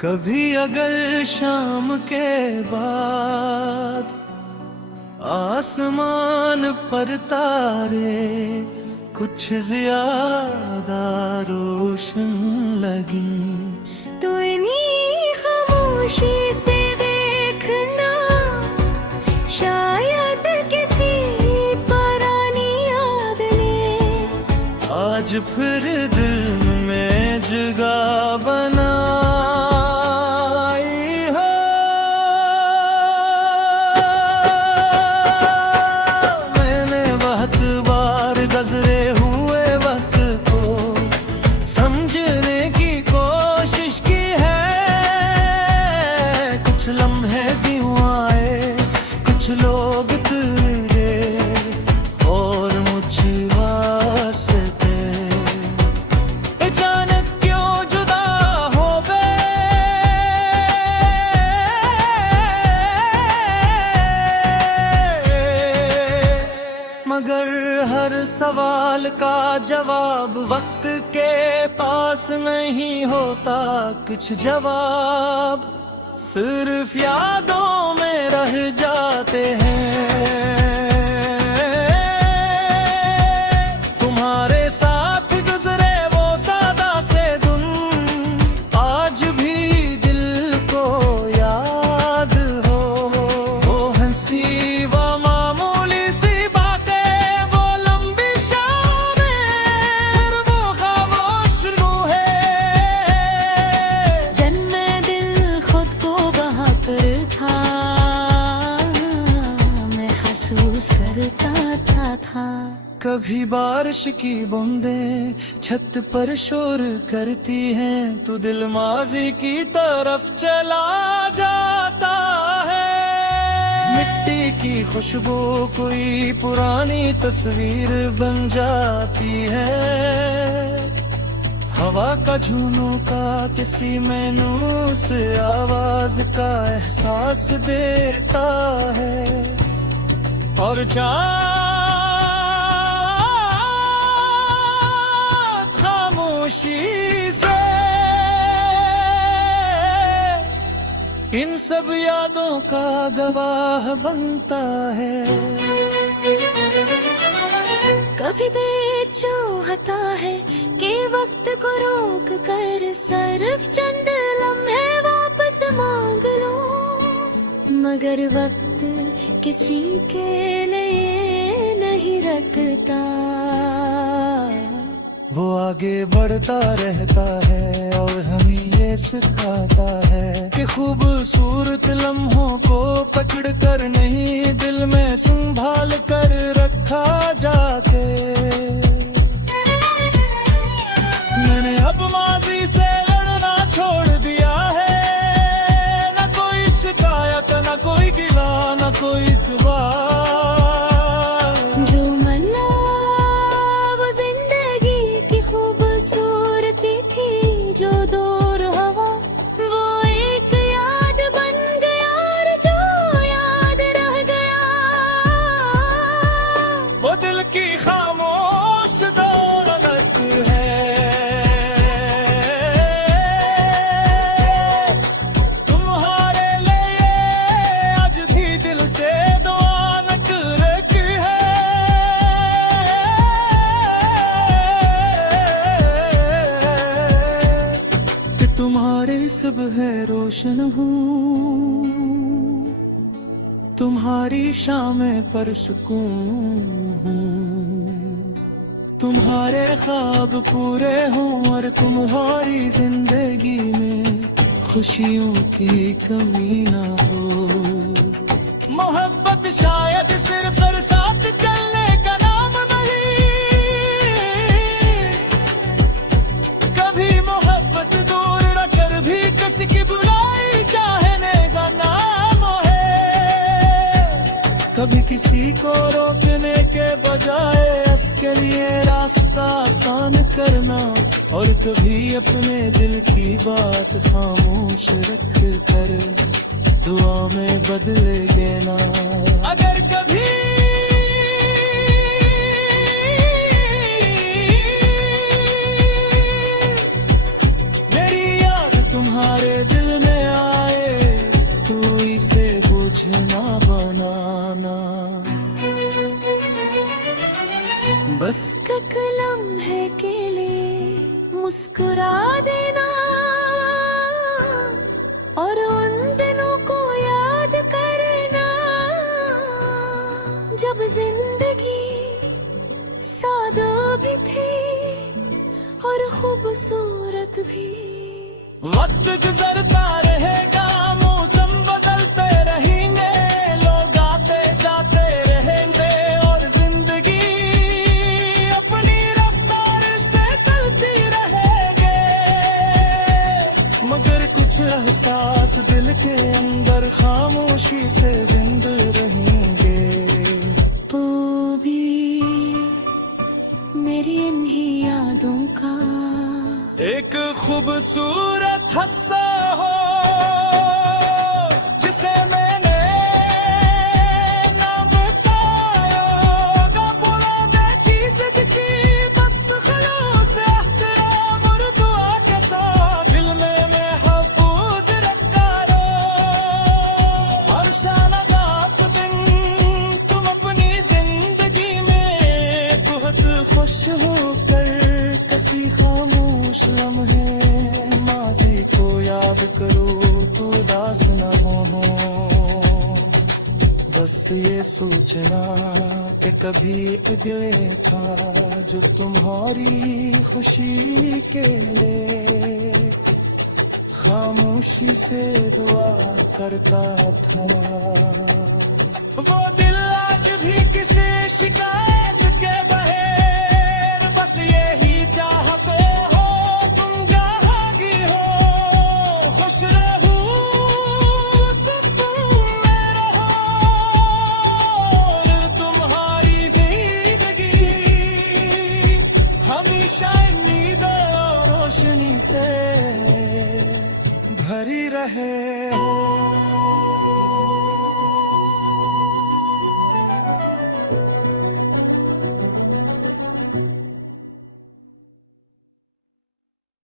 कभी अगर शाम के बाद आसमान पर तारे कुछ ज्यादा रोशन लगी तो इन्हीं खामोशी से देखना, शायद किसी पुरानी याद ने आज फिर दिल में जगह बनाई हो। मैंने बहुत बार गुज़रे हुए वक्त को समझने की कोशिश की है। कुछ लम्हे भी आए, कुछ लोग तेरे और मुझ वास्ते अचानक क्यों जुदा हो गए। मगर हर सवाल का जवाब वक्त के पास नहीं होता। कुछ जवाब सिर्फ यादों में रह जाते हैं। तुम्हारे साथ गुजरे वो सादा से दिन आज भी दिल को याद हो। वो हंसी वो मामूली सी बातें, वो लंबी शामें, वो खामोश रूहें। जब मैं दिल खुद को बहा कर था, मैं महसूस करता था। कभी बारिश की बूंदें छत पर शोर करती हैं, तो दिल माजी की तरफ चला जाता है। मिट्टी की खुशबू कोई पुरानी तस्वीर बन जाती है। हवा का झुनका किसी मैनूस आवाज का एहसास देता है। और खामोशी से इन सब यादों का गवाह बनता है। कभी बेचैन है कि वक्त को रोक कर सिर्फ चंद लम्हे वापस मांग लो, मगर वक्त किसी के लिए नहीं रखता। वो आगे बढ़ता रहता है और हमें ये सिखाता है कि खूबसूरत लम्हों को पकड़ कर नहीं, दिल में संभाल कर रखा जाते। मैंने अब माजी से लड़ना छोड़ दिया है। न कोई शिकायत, न कोई गिला, न कोई सवाल। जो मना वो जिंदगी की खूबसूरती थी, जो दूर हवा वो एक याद बन गया और जो याद रह गया। वो दिल की खामोश दौलत है। तुम्हारे लिए आज भी दिल से दुआ नक रखी है। कि तुम्हारे सुबह रोशन हूँ, तुम्हारी शामें पर सुकून हूँ। तुम्हारे ख्वाब पूरे हों और तुम्हारी जिंदगी में खुशियों की कमी ना हो। मोहब्बत शायद सिर्फ साथ चलने का नाम नहीं, कभी मोहब्बत दूर रखकर भी किसी की बुराई चाहने का नाम है। कभी किसी को रोकने के बजाय उसके लिए रास्ता आसान करना, और कभी अपने दिल की बात खामोश रख कर दुआ में बदले देना। अगर कभी मेरी बस एक लम्हे के लिए मुस्कुरा देना और उन दिनों को याद करना जब जिंदगी सादा भी थी और खूबसूरत भी। वक्त गुजरता रहेगा, मौसम बदलते रहेंगे, लोग आते जाते रहेंगे और जिंदगी अपनी रफ्तार से चलती रहेगी। मगर कुछ एहसास दिल के अंदर खामोशी से जिंदा रहेंगे। वो भी मेरी इन्हीं यादों का एक खूबसूरत हस्सा हो जिसे मैंने ना बताया होगा। बोला देखी जिंदगी बस खलूस एहतराम और दुआ के साथ दिल में मैं महफूज रखा रो। और शानदार दिन तुम अपनी जिंदगी में बहुत खुश होकर किसी खामोश लम्हे माजी को याद करो तो उदास न हो। बस ये सोचना कि कभी एक दिल था जो तुम्हारी खुशी के लिए खामोशी से दुआ करता था। वो दिल आज भी किसी शिकायत के बगैर बस यही चाहते हो तुम जहाँ की हो। खुश रहो सुकून में रहो और तुम्हारी जिंदगी हमेशा उम्मीद और रोशनी से भरी रहे हो।